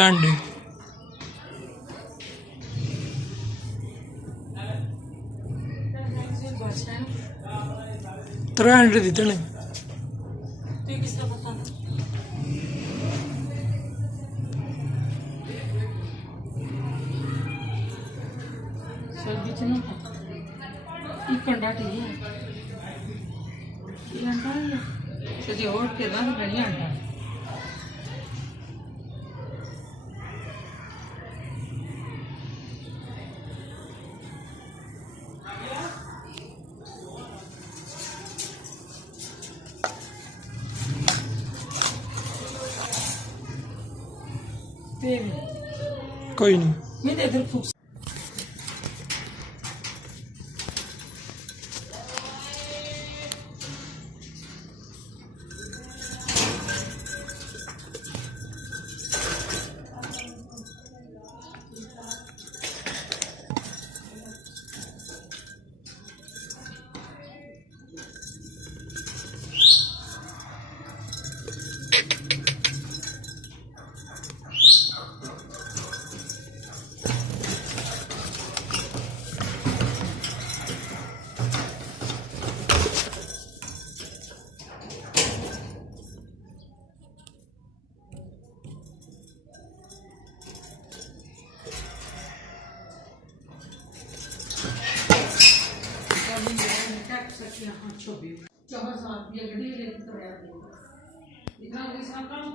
अंडे 3 अंडे दिते ने कंडा ठीक है सजे और के ना बढ़िया अंडा कोई नहीं मैं इधर फूक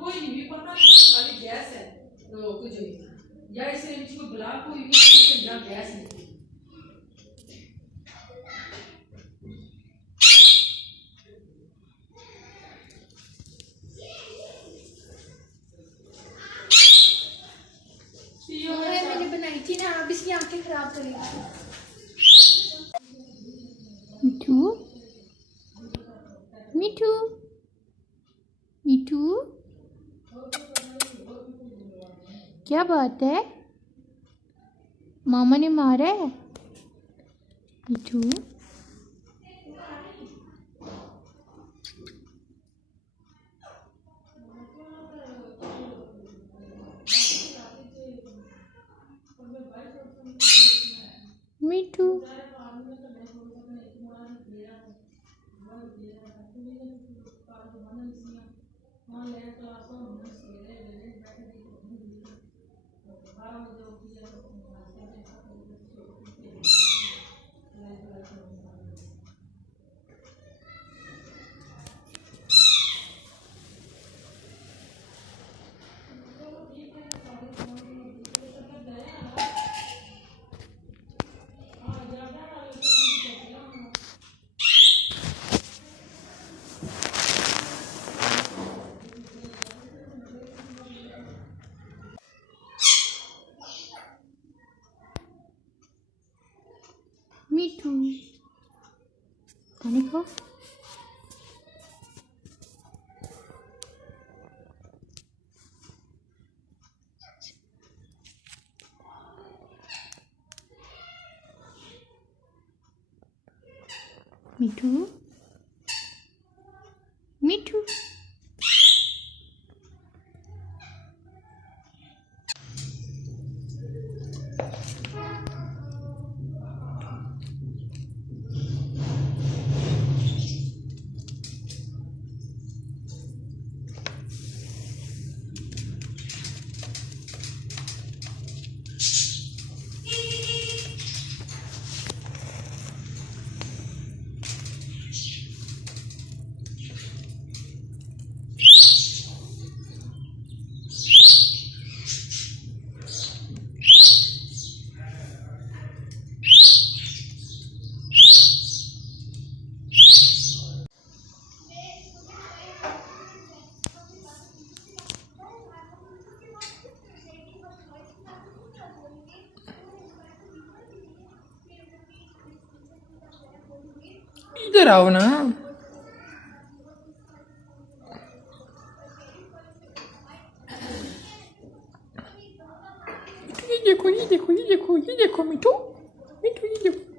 कोई नहीं पता खाली गैस है कुछ या इसे इसको ब्लॉक हुई या गैस है मैंने बनाई थी ना आप इसकी आंखें खराब करेंगे मिठू मिठू मिठू क्या बात है मामा ने मारा है मिठू मिठू मिठू पानी खाओ मिठू मिठू इधर आओ ना ये देखो ये देखो ये देखो ये देखो मिठू मिठू ये देखो